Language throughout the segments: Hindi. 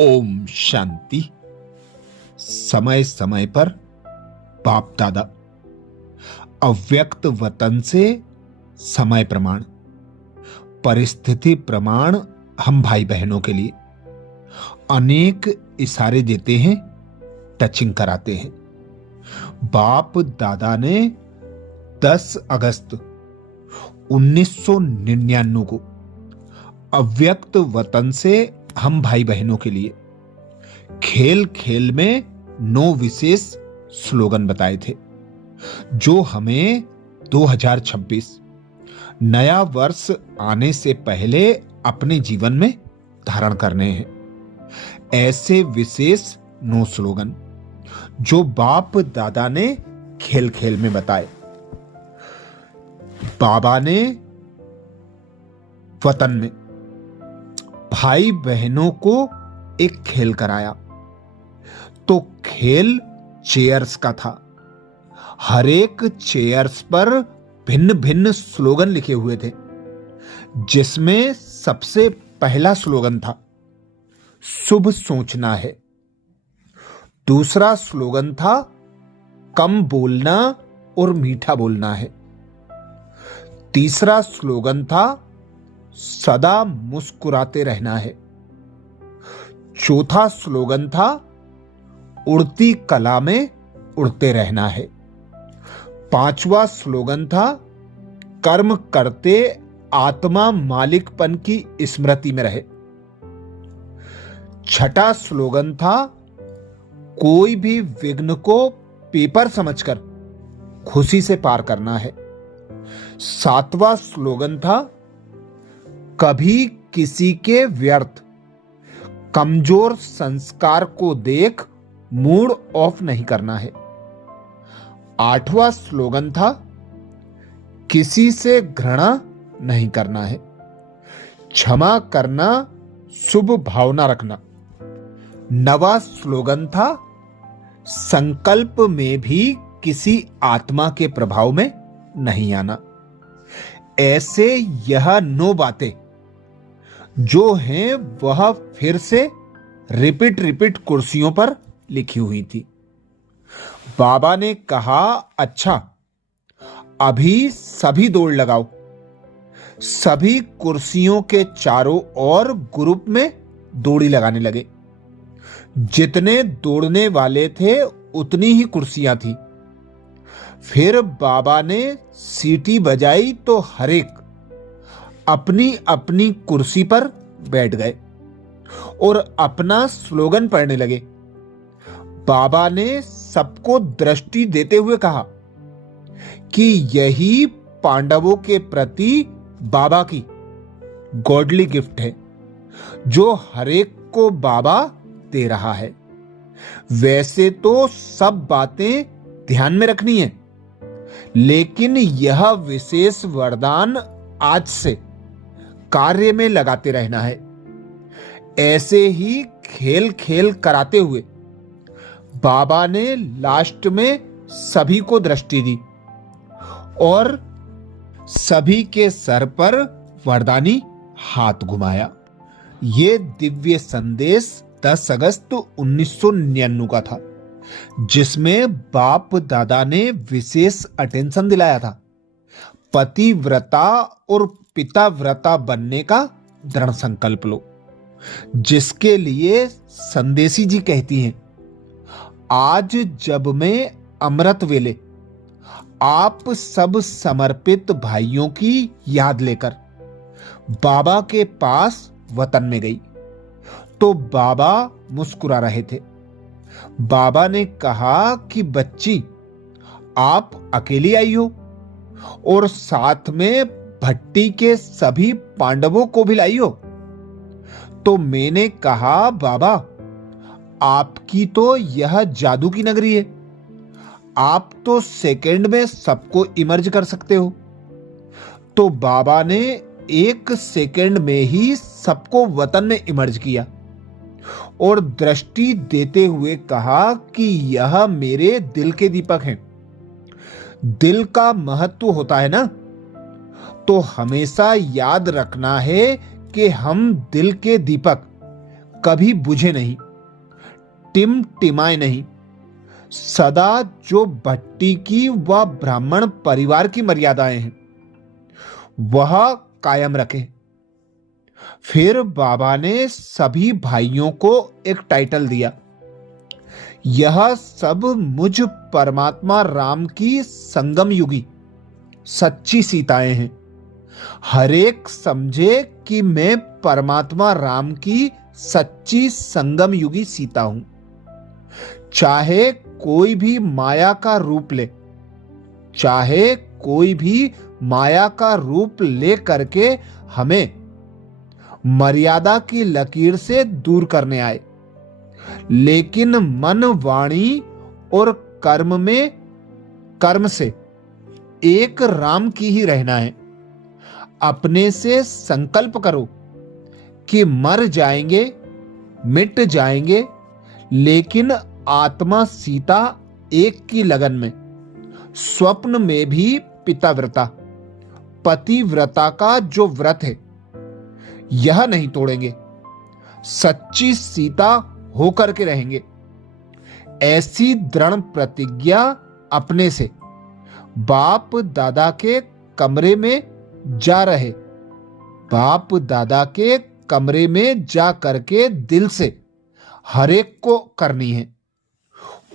ओम शांति। समय समय पर बाप दादा अव्यक्त वतन से समय प्रमाण, परिस्थिति प्रमाण हम भाई बहनों के लिए अनेक इशारे देते हैं, टचिंग कराते हैं। बाप दादा ने 10 अगस्त 1999 को अव्यक्त वतन से हम भाई बहनों के लिए खेल खेल में 9 विशेष स्लोगन बताए थे, जो हमें 2026 नया वर्ष आने से पहले अपने जीवन में धारण करने हैं। ऐसे विशेष 9 स्लोगन जो बाप दादा ने खेल खेल में बताए। बाबा ने वतन में भाई बहनों को एक खेल कराया, तो खेल चेयर्स का था। हर एक चेयर्स पर भिन्न भिन्न स्लोगन लिखे हुए थे, जिसमें सबसे पहला स्लोगन था शुभ सोचना है। दूसरा स्लोगन था कम बोलना और मीठा बोलना है। तीसरा स्लोगन था सदा मुस्कुराते रहना है। चौथा स्लोगन था उड़ती कला में उड़ते रहना है। पांचवा स्लोगन था कर्म करते आत्मा मालिकपन की स्मृति में रहे। छठा स्लोगन था कोई भी विघ्न को पेपर समझकर खुशी से पार करना है। सातवां स्लोगन था कभी किसी के व्यर्थ कमजोर संस्कार को देख मूड ऑफ नहीं करना है। आठवां स्लोगन था किसी से घृणा नहीं करना है। क्षमा करना, शुभ भावना रखना। नवा स्लोगन था संकल्प में भी किसी आत्मा के प्रभाव में नहीं आना। ऐसे यह 9 बातें जो हैं वह फिर से रिपीट कुर्सियों पर लिखी हुई थी। बाबा ने कहा, अच्छा अभी सभी दौड़ लगाओ। सभी कुर्सियों के चारों ओर ग्रुप में दौड़ी लगाने लगे। जितने दौड़ने वाले थे उतनी ही कुर्सियां थी। फिर बाबा ने सीटी बजाई तो हर एक अपनी अपनी कुर्सी पर बैठ गए और अपना स्लोगन पढ़ने लगे। बाबा ने सबको दृष्टि देते हुए कहा कि यही पांडवों के प्रति बाबा की गॉडली गिफ्ट है, जो हर एक को बाबा दे रहा है। वैसे तो सब बातें ध्यान में रखनी है, लेकिन यह विशेष वरदान आज से कार्य में लगाते रहना है। ऐसे ही खेल खेल कराते हुए बाबा ने लास्ट में सभी को दृष्टि दी और सभी के सर पर वरदानी हाथ घुमाया। यह दिव्य संदेश 10 अगस्त 1999 का था, जिसमें बाप दादा ने विशेष अटेंशन दिलाया था पतिव्रता और पिताव्रता बनने का दृढ़ संकल्प लो, जिसके लिए संदेशी जी कहती हैं, आज जब मैं अमृत वेले आप सब समर्पित भाइयों की याद लेकर बाबा के पास वतन में गई, तो बाबा मुस्कुरा रहे थे। बाबा ने कहा कि बच्ची, आप अकेली आई हो और साथ में भट्टी के सभी पांडवों को भी लाई हो। तो मैंने कहा, बाबा आपकी तो यह जादू की नगरी है, आप तो सेकंड में सबको इमर्ज कर सकते हो। तो बाबा ने 1 सेकंड में ही सबको वतन में इमर्ज किया और दृष्टि देते हुए कहा कि यह मेरे दिल के दीपक हैं। दिल का महत्व होता है ना, तो हमेशा याद रखना है कि हम दिल के दीपक कभी बुझे नहीं, टिमटिमाए नहीं, सदा जो भट्टी की व ब्राह्मण परिवार की मर्यादाएं हैं वह कायम रखे। फिर बाबा ने सभी भाइयों को एक टाइटल दिया, यह सब मुझ परमात्मा राम की संगम युगी सच्ची सीताएं हैं। हर एक समझे कि मैं परमात्मा राम की सच्ची संगम युगी सीता हूं। चाहे कोई भी माया का रूप ले, चाहे कोई भी माया का रूप ले करके हमें मर्यादा की लकीर से दूर करने आए, लेकिन मन, वाणी और कर्म से एक राम की ही रहना है। अपने से संकल्प करो कि मर जाएंगे, मिट जाएंगे, लेकिन आत्मा सीता एक की लगन में, स्वप्न में भी पिताव्रता, पतिव्रता का जो व्रत है यह नहीं तोड़ेंगे, सच्ची सीता होकर के रहेंगे। ऐसी दृढ़ प्रतिज्ञा अपने से बाप दादा के कमरे में जा रहे, बाप दादा के कमरे में जा करके दिल से हर एक को करनी है।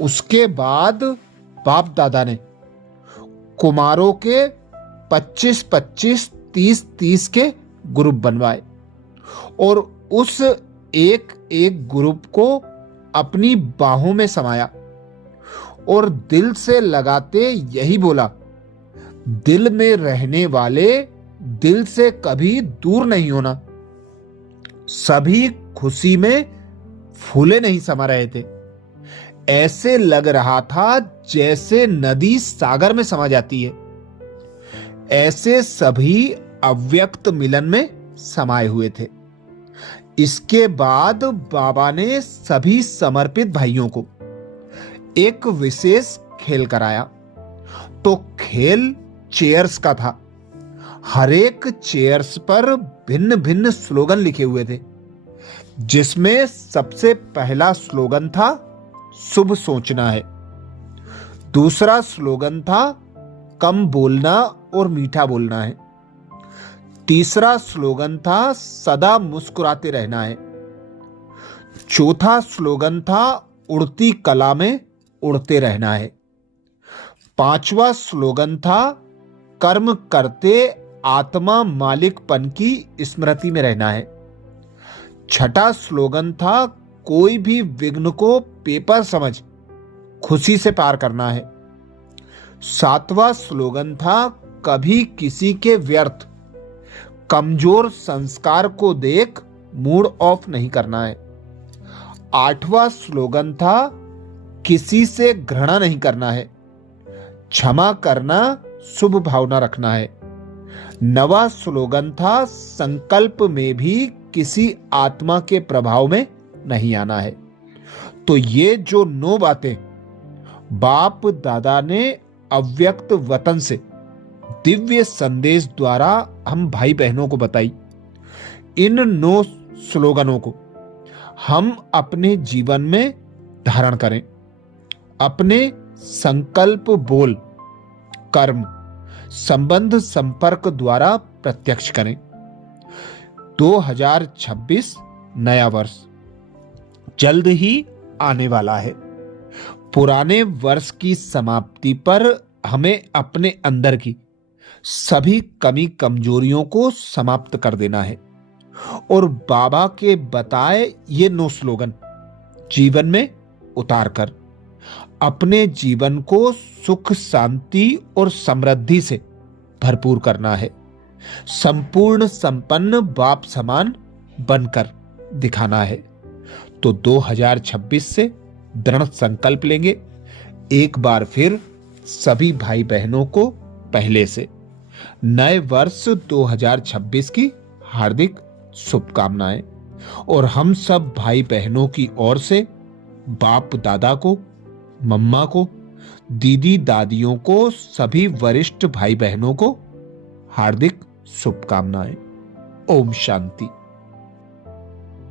उसके बाद बाप दादा ने कुमारों के 25-25, 30-30 के ग्रुप बनवाए और उस एक एक ग्रुप को अपनी बाहों में समाया और दिल से लगाते यही बोला, दिल में रहने वाले दिल से कभी दूर नहीं होना। सभी खुशी में फूले नहीं समा रहे थे। ऐसे लग रहा था जैसे नदी सागर में समा जाती है। ऐसे सभी अव्यक्त मिलन में समाये हुए थे। इसके बाद बाबा ने सभी समर्पित भाइयों को एक विशेष खेल कराया। तो खेल चेयर्स का था। हर एक चेयर्स पर भिन्न भिन्न स्लोगन लिखे हुए थे, जिसमें सबसे पहला स्लोगन था शुभ सोचना है। दूसरा स्लोगन था कम बोलना और मीठा बोलना है। तीसरा स्लोगन था सदा मुस्कुराते रहना है। चौथा स्लोगन था उड़ती कला में उड़ते रहना है। पांचवा स्लोगन था कर्म करते आत्मा मालिकपन की स्मृति में रहना है। छठा स्लोगन था कोई भी विघ्न को पेपर समझ खुशी से पार करना है। सातवां स्लोगन था कभी किसी के व्यर्थ कमजोर संस्कार को देख मूड ऑफ नहीं करना है। आठवां स्लोगन था किसी से घृणा नहीं करना है, क्षमा करना, शुभ भावना रखना है। नवा स्लोगन था संकल्प में भी किसी आत्मा के प्रभाव में नहीं आना है। तो ये जो 9 बातें बाप दादा ने अव्यक्त वतन से दिव्य संदेश द्वारा हम भाई बहनों को बताई, इन 9 स्लोगनों को हम अपने जीवन में धारण करें। अपने संकल्प, बोल, कर्म, संबंध, संपर्क द्वारा प्रत्यक्ष करें। 2026 नया वर्ष जल्द ही आने वाला है। पुराने वर्ष की समाप्ति पर हमें अपने अंदर की सभी कमी कमजोरियों को समाप्त कर देना है और बाबा के बताए ये 9 स्लोगन जीवन में उतार कर अपने जीवन को सुख, शांति और समृद्धि से भरपूर करना है। संपूर्ण संपन्न बाप समान बनकर दिखाना है। तो 2026 से दृढ़ संकल्प लेंगे। एक बार फिर सभी भाई बहनों को पहले से नए वर्ष 2026 की हार्दिक शुभकामनाएं। और हम सब भाई बहनों की ओर से बाप दादा को, मम्मा को, दीदी दादियों को, सभी वरिष्ठ भाई बहनों को हार्दिक शुभकामनाएं। ओम शांति।